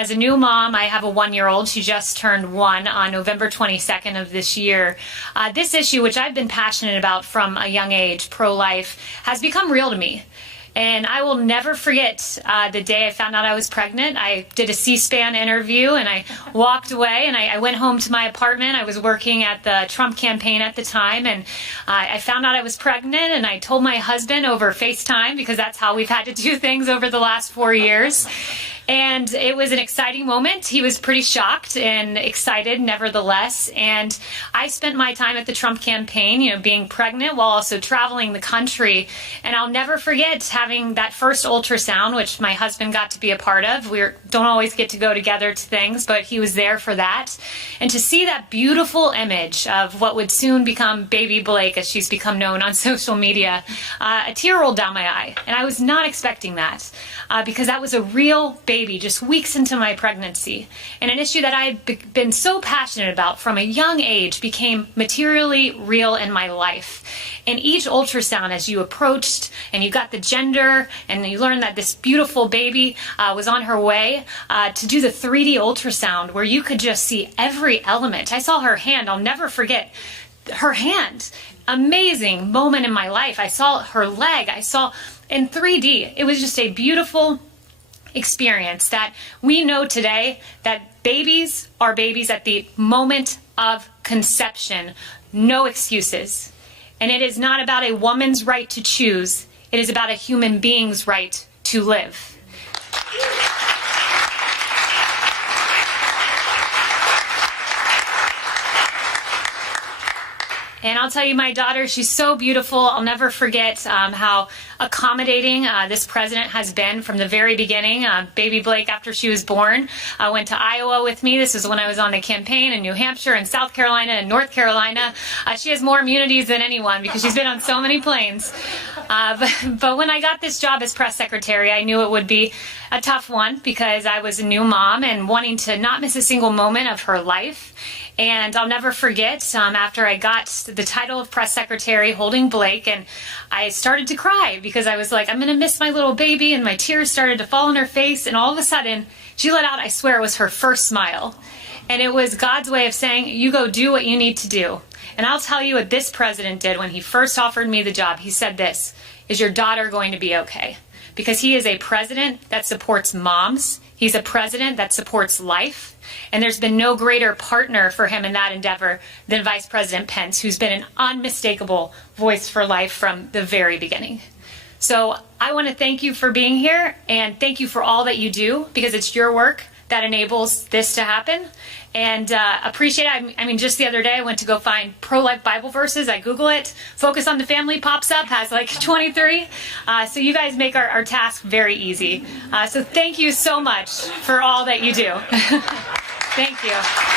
As a new mom, I have a 1-year-old. She just turned 1 on November 22nd of this year. This issue, which I've been passionate about from a young age, pro-life, has become real to me. And I will never forget the day I found out I was pregnant. I did a C-SPAN interview and I walked away and I went home to my apartment. I was working at the Trump campaign at the time, and I found out I was pregnant, and I told my husband over FaceTime, because that's how we've had to do things over the last 4 years. And it was an exciting moment. He was pretty shocked and excited nevertheless. And I spent my time at the Trump campaign, being pregnant while also traveling the country. And I'll never forget having that first ultrasound, which my husband got to be a part of. We don't always get to go together to things, but he was there for that. And to see that beautiful image of what would soon become baby Blake, as she's become known on social media, a tear rolled down my eye. And I was not expecting that because that was a real baby just weeks into my pregnancy. And an issue that I'd been so passionate about from a young age became materially real in my life. And each ultrasound, as you approached and you got the gender and you learned that this beautiful baby was on her way, to do the 3D ultrasound where you could just see every element. I saw her hand. I'll never forget her hand. Amazing moment in my life. I saw her leg. I saw in 3D. It was just a beautiful experience that we know today that babies are babies at the moment of conception. No excuses. And it is not about a woman's right to choose. It is about a human being's right to live. And I'll tell you, my daughter, she's so beautiful. I'll never forget how accommodating this president has been from the very beginning. Baby Blake, after she was born, went to Iowa with me. This is when I was on the campaign in New Hampshire and South Carolina and North Carolina. She has more immunities than anyone because she's been on so many planes. But when I got this job as press secretary, I knew it would be a tough one because I was a new mom and wanting to not miss a single moment of her life. And I'll never forget, after I got the title of press secretary holding Blake, and I started to cry because I was like, I'm going to miss my little baby, and my tears started to fall on her face, and all of a sudden, she let out, I swear it was her first smile. And it was God's way of saying, you go do what you need to do. And I'll tell you what this president did when he first offered me the job. He said this, is your daughter going to be okay? Because he is a president that supports moms. He's a president that supports life. And there's been no greater partner for him in that endeavor than Vice President Pence, who's been an unmistakable voice for life from the very beginning. So I want to thank you for being here, and thank you for all that you do, because it's your work that enables this to happen. And appreciate it. I mean, just the other day, I went to go find pro-life Bible verses. I Google it. Focus on the Family pops up, has like 23. So you guys make our task very easy. So thank you so much for all that you do. Thank you.